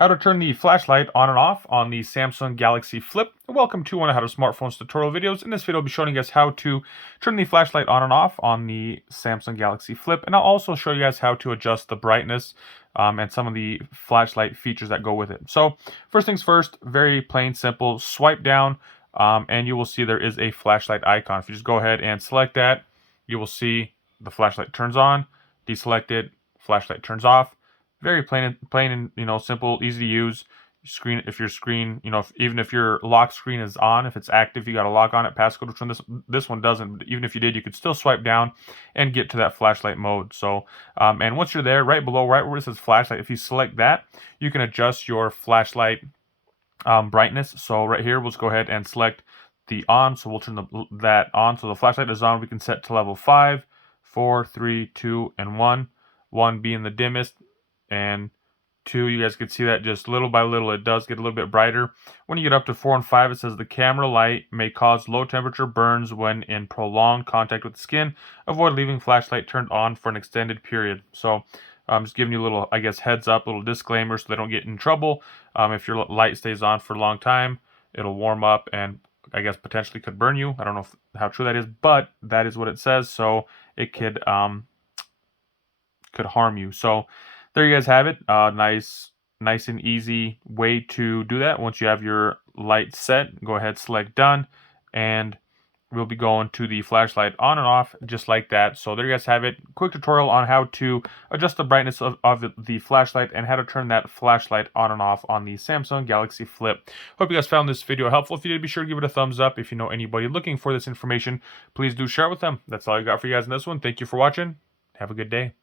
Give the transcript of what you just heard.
How to turn the flashlight on and off on the Samsung Galaxy Flip. Welcome to one of How to Smartphones tutorial videos. In this video, I'll be showing you guys how to turn the flashlight on and off on the Samsung Galaxy Flip, and I'll also show you guys how to adjust the brightness and some of the flashlight features that go with it. So first things first, very plain simple, swipe down and you will see there is a flashlight icon. If you just go ahead and select that, you will see the flashlight turns on, deselect it, flashlight turns off. Very plain and simple, easy to use. If your screen, even if your lock screen is on, if it's active, you got a lock on it, passcode, which one this one doesn't. But even if you did, you could still swipe down and get to that flashlight mode. So, and once you're there, right below, right where it says flashlight, if you select that, you can adjust your flashlight brightness. So right here, we'll just go ahead and select the on. So we'll turn that on. So the flashlight is on. We can set to level 5, 4, 3, 2, and 1. 1 being the dimmest, and 2, you guys can see that just little by little it does get a little bit brighter. When you get up to 4 and 5, it says the camera light may cause low temperature burns when in prolonged contact with the skin. Avoid leaving flashlight turned on for an extended period. So I'm just giving you a little, I guess, heads up, little disclaimer so they don't get in trouble. If your light stays on for a long time, it'll warm up and I guess potentially could burn you. I don't know how true that is, but that is what it says. So it could harm you. So there you guys have it. Nice and easy way to do that. Once you have your light set, go ahead, select done, and we'll be going to the flashlight on and off just like that. So there you guys have it. Quick tutorial on how to adjust the brightness of the flashlight and how to turn that flashlight on and off on the Samsung Galaxy Flip. Hope you guys found this video helpful. If you did, be sure to give it a thumbs up. If you know anybody looking for this information, please do share it with them. That's all I got for you guys in this one. Thank you for watching. Have a good day.